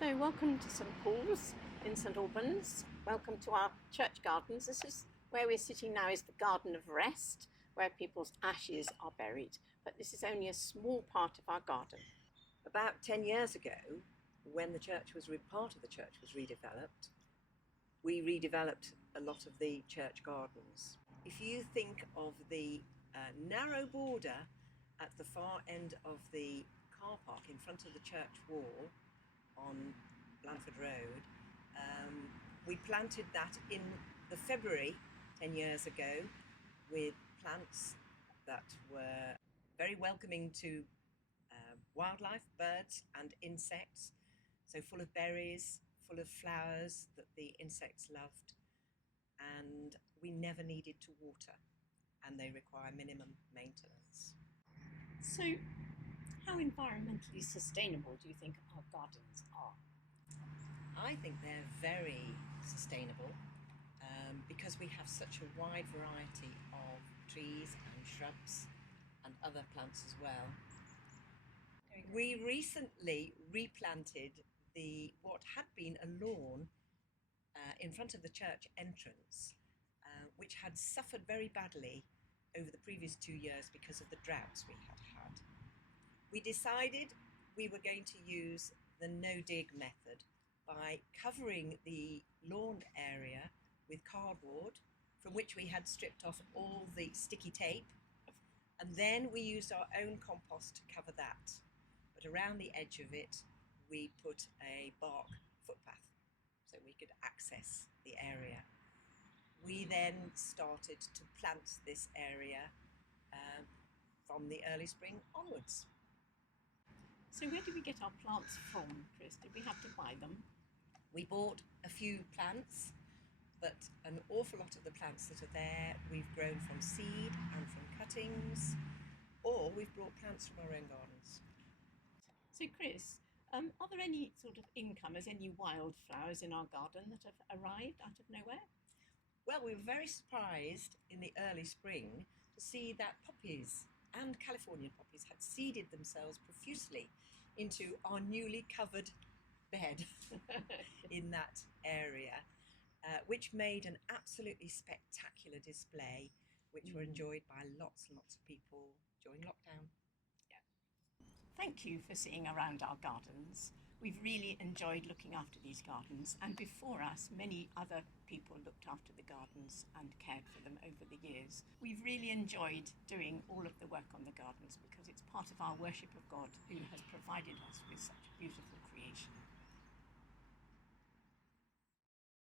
So, welcome to St Paul's in St Albans. Welcome to our church gardens. This is where we're sitting now, is the Garden of Rest, where people's ashes are buried. But this is only a small part of our garden. About 10 years ago, when part of the church was redeveloped, we redeveloped a lot of the church gardens. If you think of the narrow border at the far end of the car park in front of the church wall on Blandford Road, we planted that in the February 10 years ago with plants that were very welcoming to wildlife, birds and insects, so full of berries, full of flowers that the insects loved, and we never needed to water, and they require minimum maintenance. So, how environmentally sustainable do you think our gardens are? I think they're very sustainable because we have such a wide variety of trees and shrubs and other plants as well. We recently replanted what had been a lawn in front of the church entrance, which had suffered very badly over the previous 2 years because of the droughts we had had. We decided we were going to use the no-dig method by covering the lawn area with cardboard, from which we had stripped off all the sticky tape, and then we used our own compost to cover that. But around the edge of it, we put a bark footpath so we could access the area. We then started to plant this area from the early spring onwards. So, where do we get our plants from, Chris? Did we have to buy them? We bought a few plants, but an awful lot of the plants that are there we've grown from seed and from cuttings, or we've brought plants from our own gardens. So, Chris, are there any sort of incomers, any wildflowers in our garden that have arrived out of nowhere? Well, we were very surprised in the early spring to see that poppies and Californian poppies had seeded themselves profusely into our newly covered bed in that area, which made an absolutely spectacular display, which were enjoyed by lots and lots of people during lockdown. Thank you for seeing around our gardens. We've really enjoyed looking after these gardens, and before us, many other people looked after the gardens and cared for them over the years. We've really enjoyed doing all of the work on the gardens because it's part of our worship of God, who has provided us with such beautiful creation.